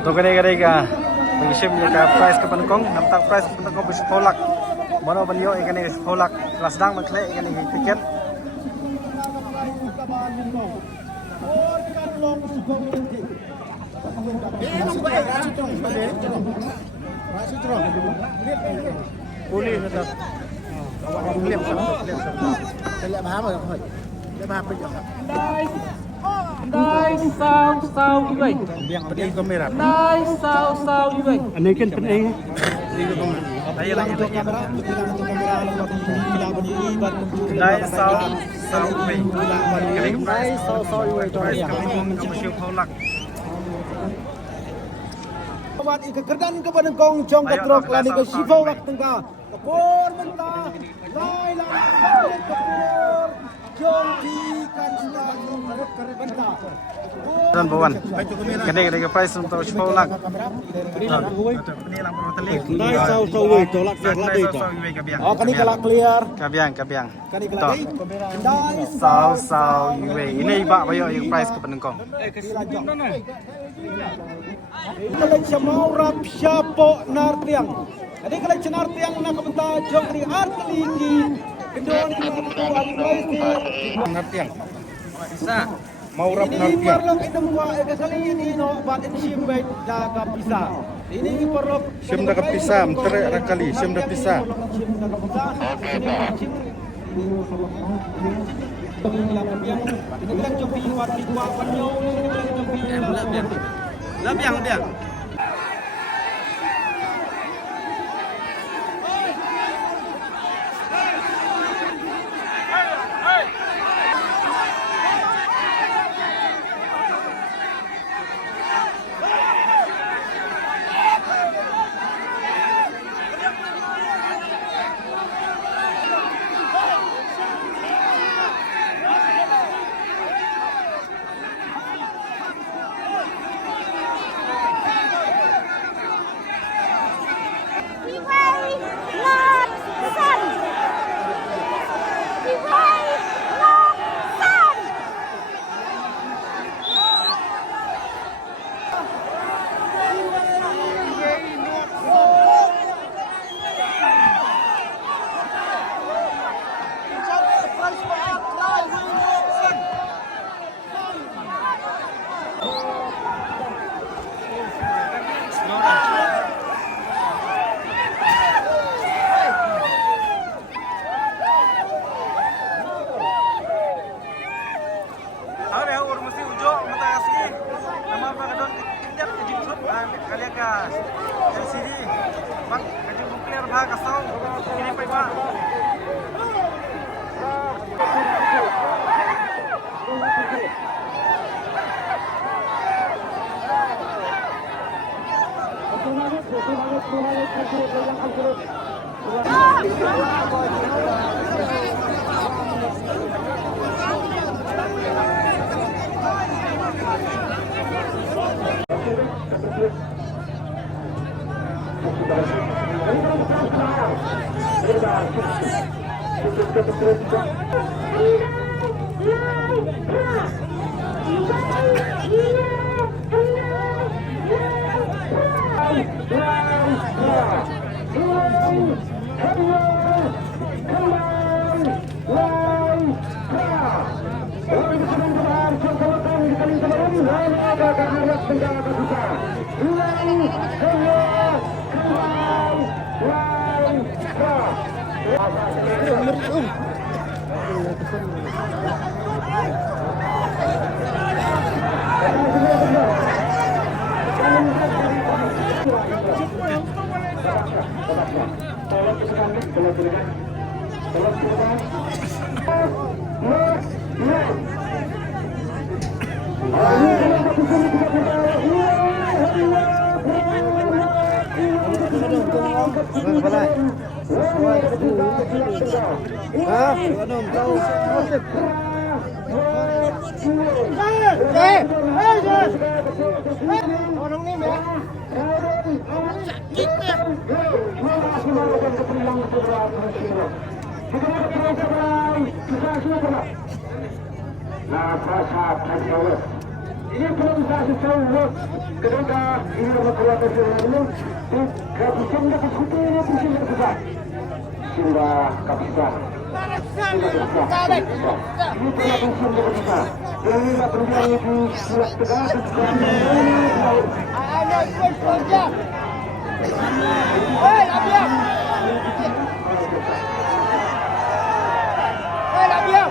Untuk kadang-kadang mengisi menjaga price ke penekong, nampak price ke penekong bisa tolak. Mana beliau ikan ini tolak, kelas dang berklik ikan ini tiket. Boleh tetap. Lihat paham rồi, lihat paham bây Đây sao như vậy? Biang kamera. Đây sao như vậy? Anh ấy kan penting. Đây sao như vậy? Đây sao như vậy cho dia. Kamu siap tolak. Kawan ikan kerdan ke penengkong jong ketrok lani ke sivo waktu tengah. Kepor mentah, lai kepor jong di kanjuran mentah. Dan bawan, kadang-kadang price untuk tolak. Ini lang telik. Lai sao wei tolak yang lagi itu. Oh, kani kelak clear. Kabiang. Kani kelak lagi. Lai Sao yue. Ini iba bayo yung price ke penengkong. Kalau cemau rap siapa nartiang. Jadi kalau cenartiang nak kebentar jong di arteligi. Kedua ni kebutuhan price. Nartiang. Bisa. Mau rap Ini nartiang. perlu kita buat kali ini no bat sim baik jaga pisah. Ini perlu Sim dah kepisah, menterak kali. Sim dah pisah. Ini kan cobi buat dua panyo ini kan cobi. Lebih dia. Ini belum saya tahu. Ketika ini dapat keluarga ini, kapisen dapat skuter ini pusing besar. Sudah kapisen. Ini punya pusing besar. Ini tidak berjalan itu sudah tegas. Anak kerja. Hei, Abiam. Hei, Abiam.